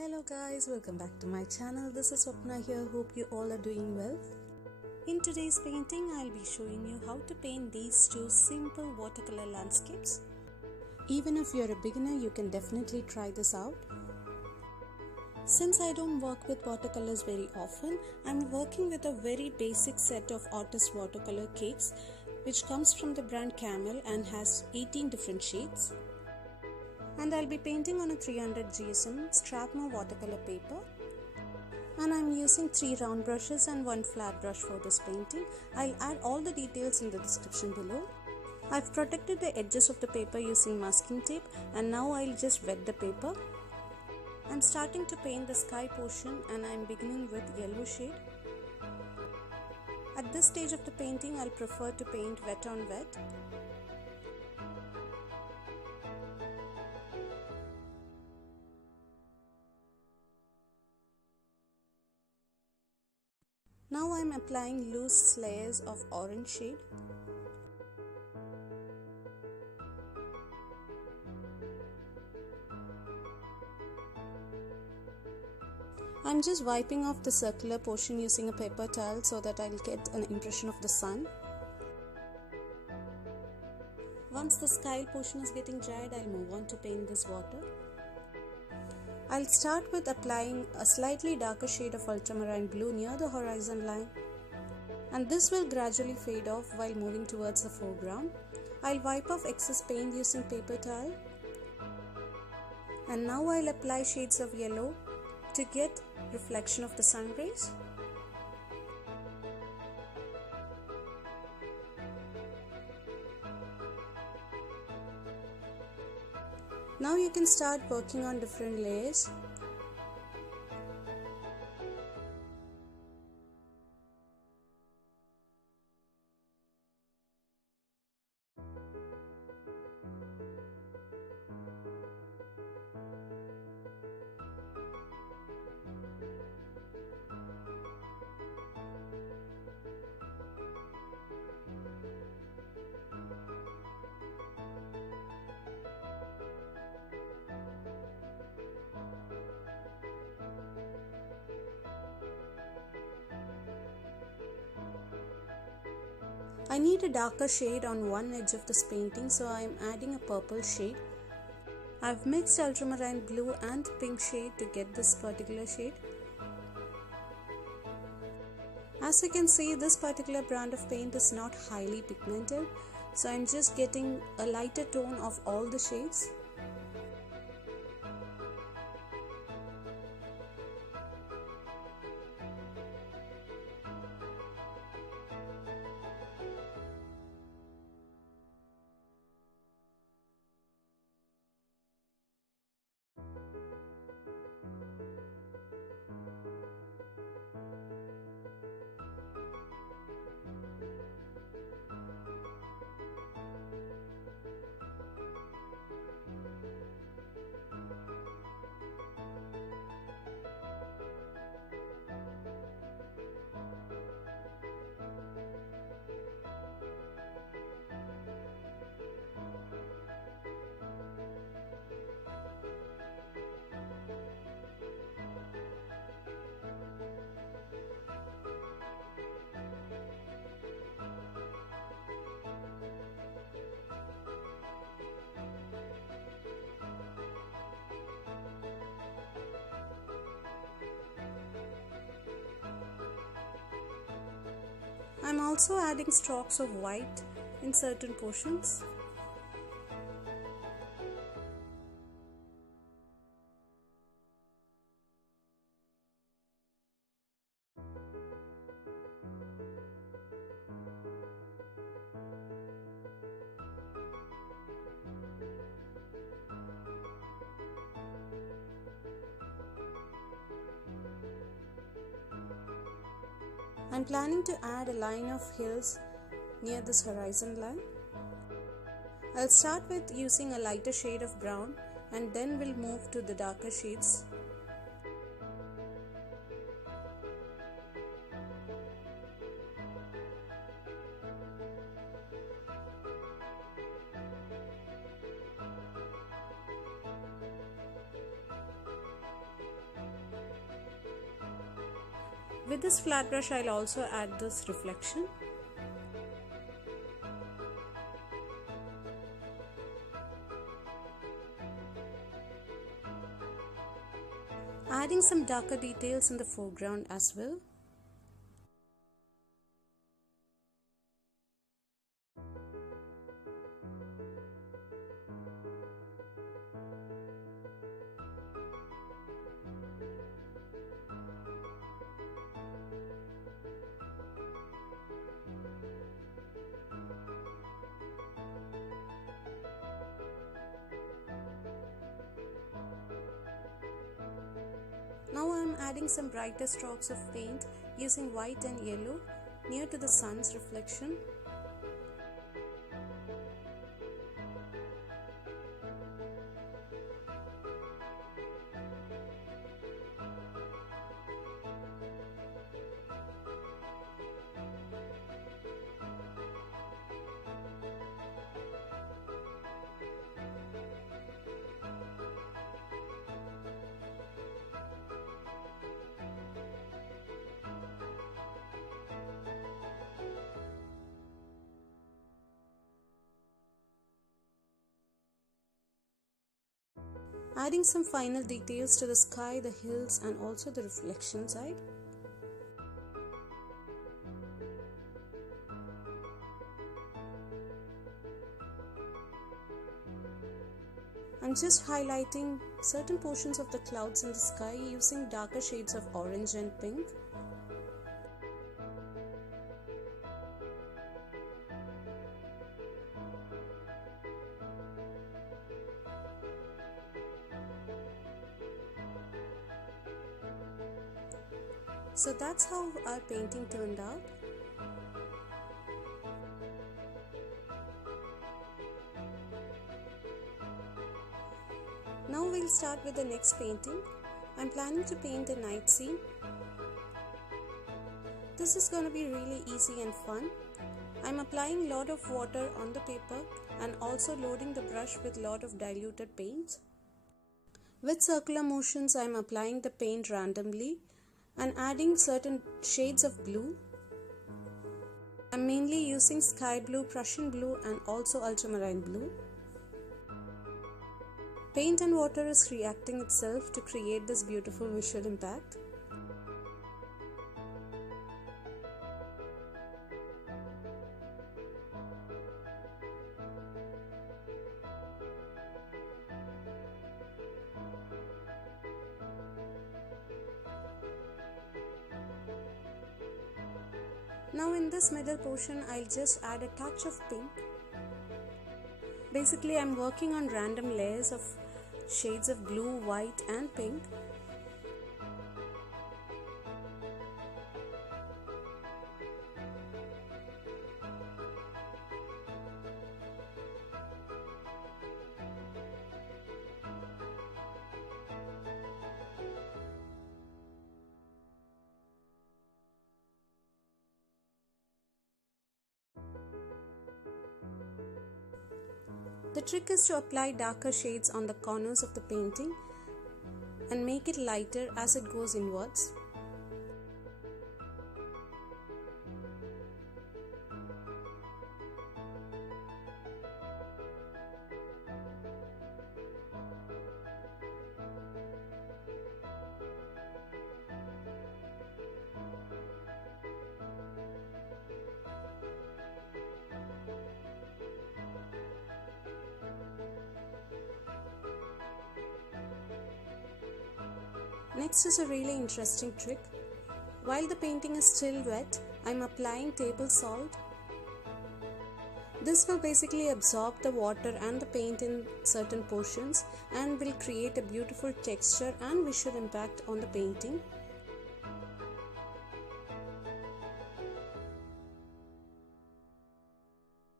Hello guys, welcome back to my channel. This is Swapna here. Hope you all are doing well. In today's painting, I'll be showing you how to paint these two simple watercolor landscapes. Even if you're a beginner, you can definitely try this out. Since I don't work with watercolors very often, I'm working with a very basic set of artist watercolor cakes which comes from the brand Camel and has 18 different shades. And I'll be painting on a 300 GSM Strathmore watercolor paper, and I'm using 3 round brushes and 1 flat brush for this painting. I'll add all the details in the description below. I've protected the edges of the paper using masking tape, and now I'll just wet the paper. I'm starting to paint the sky portion and I'm beginning with yellow shade. At this stage of the painting, I'll prefer to paint wet on wet. Now I'm applying loose layers of orange shade. I'm just wiping off the circular portion using a paper towel so that I'll get an impression of the sun. Once the sky portion is getting dried, I'll move on to paint this water. I'll start with applying a slightly darker shade of ultramarine blue near the horizon line, and this will gradually fade off while moving towards the foreground. I'll wipe off excess paint using paper towel, and now I'll apply shades of yellow to get reflection of the sun rays. Now you can start working on different layers. I need a darker shade on one edge of this painting, so I am adding a purple shade. I've mixed ultramarine blue and pink shade to get this particular shade. As you can see, this particular brand of paint is not highly pigmented, so I'm just getting a lighter tone of all the shades. I'm also adding strokes of white in certain portions. I'm planning to add a line of hills near this horizon line. I'll start with using a lighter shade of brown and then we'll move to the darker shades. With this flat brush, I'll also add this reflection. Adding some darker details in the foreground as well. Now I am adding some brighter strokes of paint using white and yellow near to the sun's reflection. Adding some final details to the sky, the hills, and also the reflection side. I'm just highlighting certain portions of the clouds in the sky using darker shades of orange and pink. So that's how our painting turned out. Now we'll start with the next painting. I'm planning to paint a night scene. This is going to be really easy and fun. I'm applying a lot of water on the paper and also loading the brush with a lot of diluted paint. With circular motions, I'm applying the paint randomly and adding certain shades of blue. I'm mainly using sky blue, Prussian blue, and also ultramarine blue. Paint and water is reacting itself to create this beautiful visual impact. Now in this middle portion, I'll just add a touch of pink. Basically, I'm working on random layers of shades of blue, white, and pink. The trick is to apply darker shades on the corners of the painting and make it lighter as it goes inwards. Next is a really interesting trick. While the painting is still wet, I'm applying table salt. This will basically absorb the water and the paint in certain portions and will create a beautiful texture and visual impact on the painting.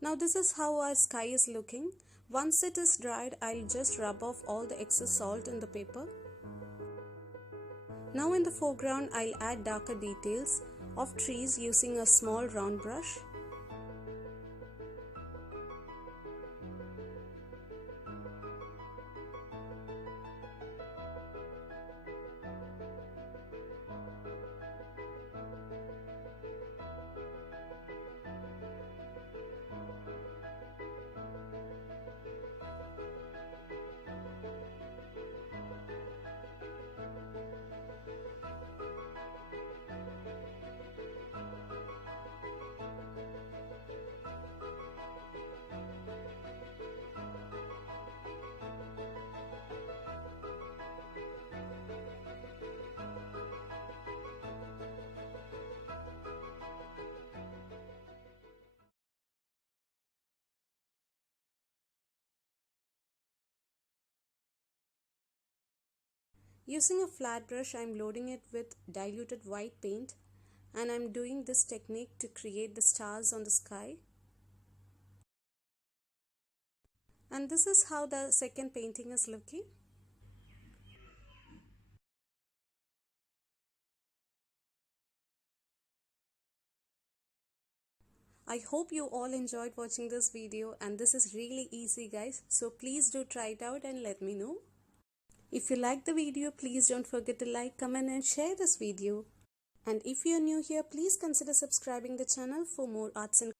Now this is how our sky is looking. Once it is dried, I'll just rub off all the excess salt in the paper. Now in the foreground, I'll add darker details of trees using a small round brush. Using a flat brush, I'm loading it with diluted white paint, and I'm doing this technique to create the stars on the sky. And this is how the second painting is looking. I hope you all enjoyed watching this video, and this is really easy guys, so please do try it out and let me know. If you like the video, please don't forget to like, comment and share this video. And if you are new here, please consider subscribing the channel for more arts and